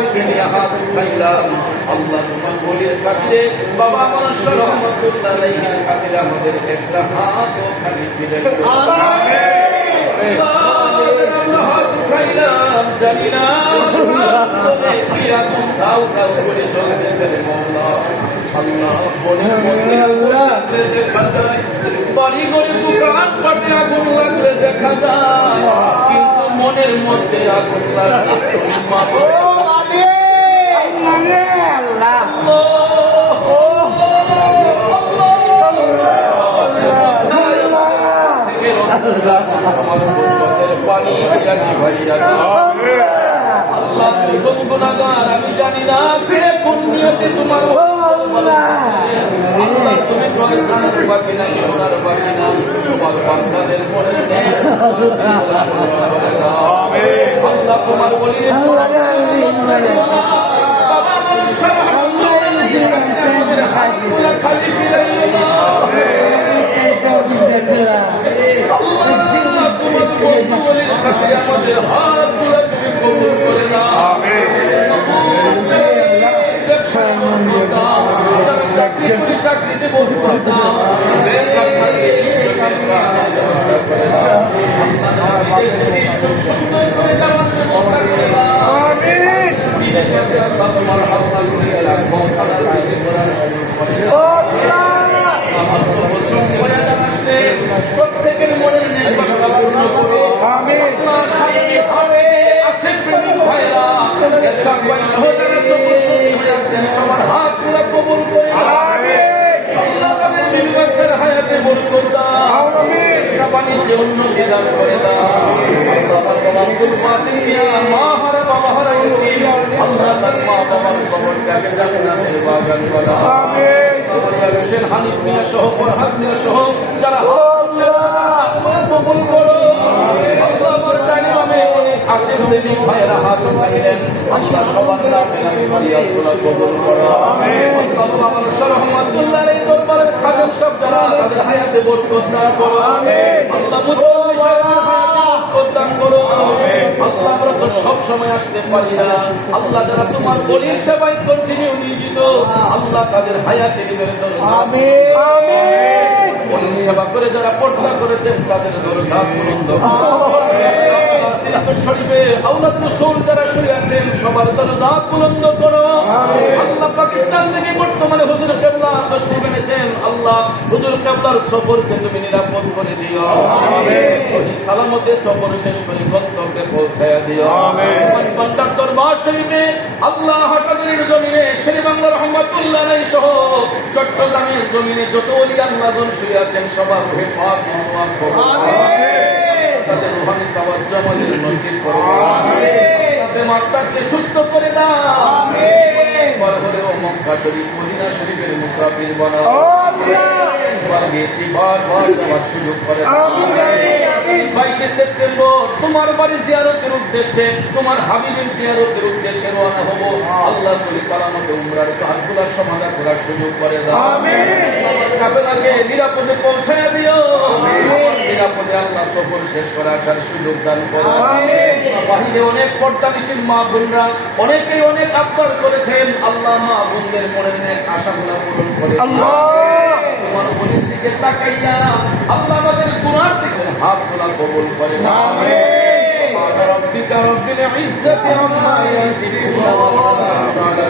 বউকে নিয়ে হাত উঠাইলাম। আল্লাহ তোমার বলির খাতিরে বাবা মানুষ রহমতুল্লাহ আলাইহির খাতিরে আমাদের একটা হাত ও খালি ফিরে আমরা হাত উঠাইলাম, জানি না কি এখন ধাও ধাও করে চলতেছে রে মওলা। আল্লাহ বলির মধ্যে আগুন দেখা যায়, বাড়ি ঘরে দোকান পাটে আগুন লাগলে দেখা যায়, কিন্তু মনের মধ্যে আগুন লাগলে পানি আল্লাহ গুনাহগার, আমি জানি না কে কোন নিয়তে তোমার আল্লাহ তুমি করে জানার বাকি নাই, শোনার বাকি নাই, তোমার বান্দাদের মনে আল্লাহ তোমার বলি খালি আমাদের হাত গুলা তুমি কবুল করে দাও। চাকরিতে বন্ধু প্রত্যেকের মনের সবার হাত পুরা কবুল করে হায়াতে বরকত দাও, বাণিজ্যে উন্নতি দান করে দাও। মা হারা বাবা হারা আল্লাহ তার মা বাবার কবরটাকে জান্নাতের বাগান বানাও। হোসেন হানিফ মিয়া সহ ফরহাদ মিয়া সহ যারা কবুল করো। আল্লাহ আমার ডাইনে বামে আশেক দেবী ভাইয়েরা হাত উঠাইলেন, আল্লাহ সবার নামে নামে ফরিয়াদগুলো কবুল করো। আল্লাহ আমার রহমাতুল্লাহ আলাইহি দরবারের খাদেম সব যারা তাদের হায়াতে বরকত দান করো। আল্লাহ মুতাল্লি সাহেবের হায়াতে বরকত দান করো। আল্লাহ আমরা তো সব সময় আসতে পারি না, আল্লাহ যারা তোমার বলির সেবায় কন্টিনিউ নিয়োজিত, আল্লাহ তাদের হায়াতে দিবেন। আমিন আমিন। বলির সেবা করে যারা পর্দা করেছেন তাদের দরজা বুলন্দ শরীফে আওলাদ রাসূল যারা শুয়ে আছেন সবার দরজা বুলন্দ করো। আল্লাহ পাকিস্তান থেকে বর্তমানে হুজুর কিবলা তশরিফ এনেছেন, আল্লাহ হুজুর কিবলার সফরকে তুমি নিরাপদ করে দিও। আমিন। সালামতে সফর শেষ করে গন্তব্যে পৌঁছায়া দিও। আমিন। বান্দার দরবার শরীফে আল্লাহ হাটাজারির জমিনে শেরে বাংলা রহমাতুল্লাহ আলাইহি সহ চট্টগ্রামের জমিনে যত ওলি আল্লাহগণ শুয়ে আছেন সবার রূহে পাক ইসলাম করো। আমিন। তাদের রূহানি তাওয়াজ্জুহ আমাদের নসিব করো। আমিন। তাদের মাতাকে সুস্থ করে দাও। আমিন। বরহরে ও মক্কা শরীফ মদিনা শরীফের মুসাফির বানাও। আমিন। বাগেছি বারবার যাওয়ার সুযোগ করে দাও। আমিন। 22 সেপ্টেম্বর তোমার বাড়ি জিয়ারতের উদ্দেশ্যে, তোমার হাবিবের জিয়ারতের উদ্দেশ্যে রওনা হব। আল্লাহ সহি সালামতে উমরার কাজগুলো সমাধা করার সুযোগ করে দাও। আমিন। আমার কাফেলাকে নিরাপদে পৌঁছায়া দিও। আমিন। নিরাপদে আল্লাহ সফর শেষ করে আসার সুযোগ দান করো। আমিন। বাহিরে অনেক পর্দানিশীল মা বোনরা অনেকেই অনেক আবদার করেছেন, আল্লাহ মা বোনদের মনের নেক আশাগুলো পূরণ করে আল্লাহ। তোমার মনের দিকে তাকাইয়া আল্লাহ আমাদের গুনাহ থেকে হাতগুলো কবুল করে। আমিন। রব্বিকা রব্বিল ইজ্জাতি আম্মা ইয়াসিফুন ওয়া সালামুন আলা